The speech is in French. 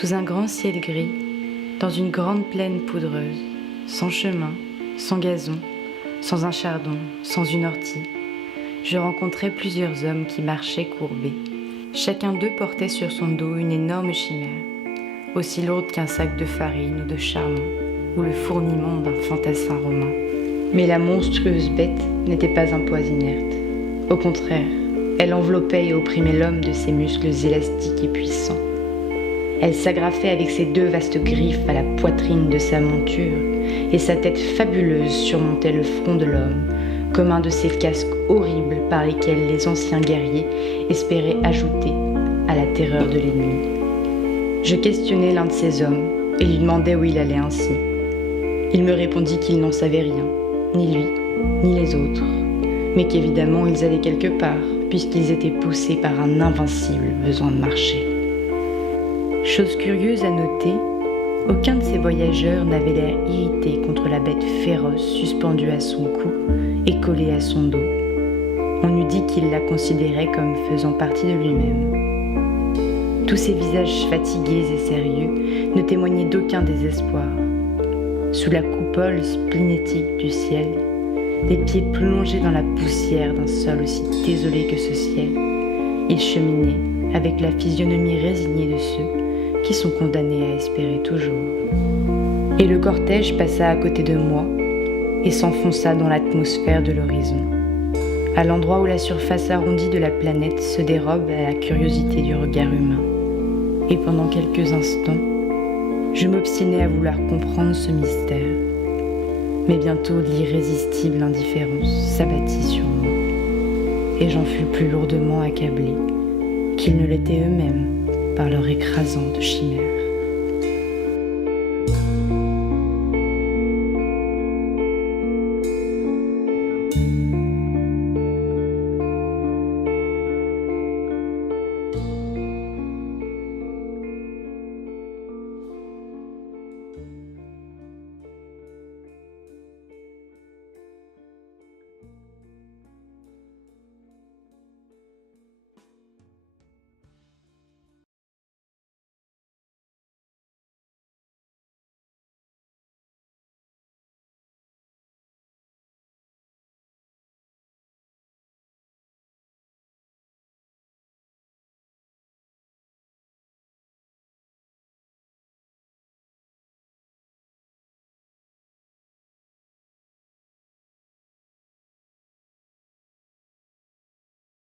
Sous un grand ciel gris, dans une grande plaine poudreuse, sans chemin, sans gazon, sans un chardon, sans une ortie, je rencontrai plusieurs hommes qui marchaient courbés. Chacun d'eux portait sur son dos une énorme chimère, aussi lourde qu'un sac de farine ou de charbon, ou le fourniment d'un fantassin romain. Mais la monstrueuse bête n'était pas un poids inerte. Au contraire, elle enveloppait et opprimait l'homme de ses muscles élastiques et puissants. Elle s'agrafait avec ses deux vastes griffes à la poitrine de sa monture, et sa tête fabuleuse surmontait le front de l'homme, comme un de ces casques horribles par lesquels les anciens guerriers espéraient ajouter à la terreur de l'ennemi. Je questionnai l'un de ces hommes et lui demandai où il allait ainsi. Il me répondit qu'il n'en savait rien, ni lui, ni les autres, mais qu'évidemment ils allaient quelque part, puisqu'ils étaient poussés par un invincible besoin de marcher. Chose curieuse à noter, aucun de ces voyageurs n'avait l'air irrité contre la bête féroce suspendue à son cou et collée à son dos. On eût dit qu'il la considérait comme faisant partie de lui-même. Tous ces visages fatigués et sérieux ne témoignaient d'aucun désespoir. Sous la coupole splénétique du ciel, les pieds plongés dans la poussière d'un sol aussi désolé que ce ciel, ils cheminaient avec la physionomie résignée de ceux qui sont condamnés à espérer toujours. Et le cortège passa à côté de moi et s'enfonça dans l'atmosphère de l'horizon, à l'endroit où la surface arrondie de la planète se dérobe à la curiosité du regard humain. Et pendant quelques instants, je m'obstinai à vouloir comprendre ce mystère. Mais bientôt l'irrésistible indifférence s'abattit sur moi, et j'en fus plus lourdement accablé qu'ils ne l'étaient eux-mêmes par leur écrasante chimère.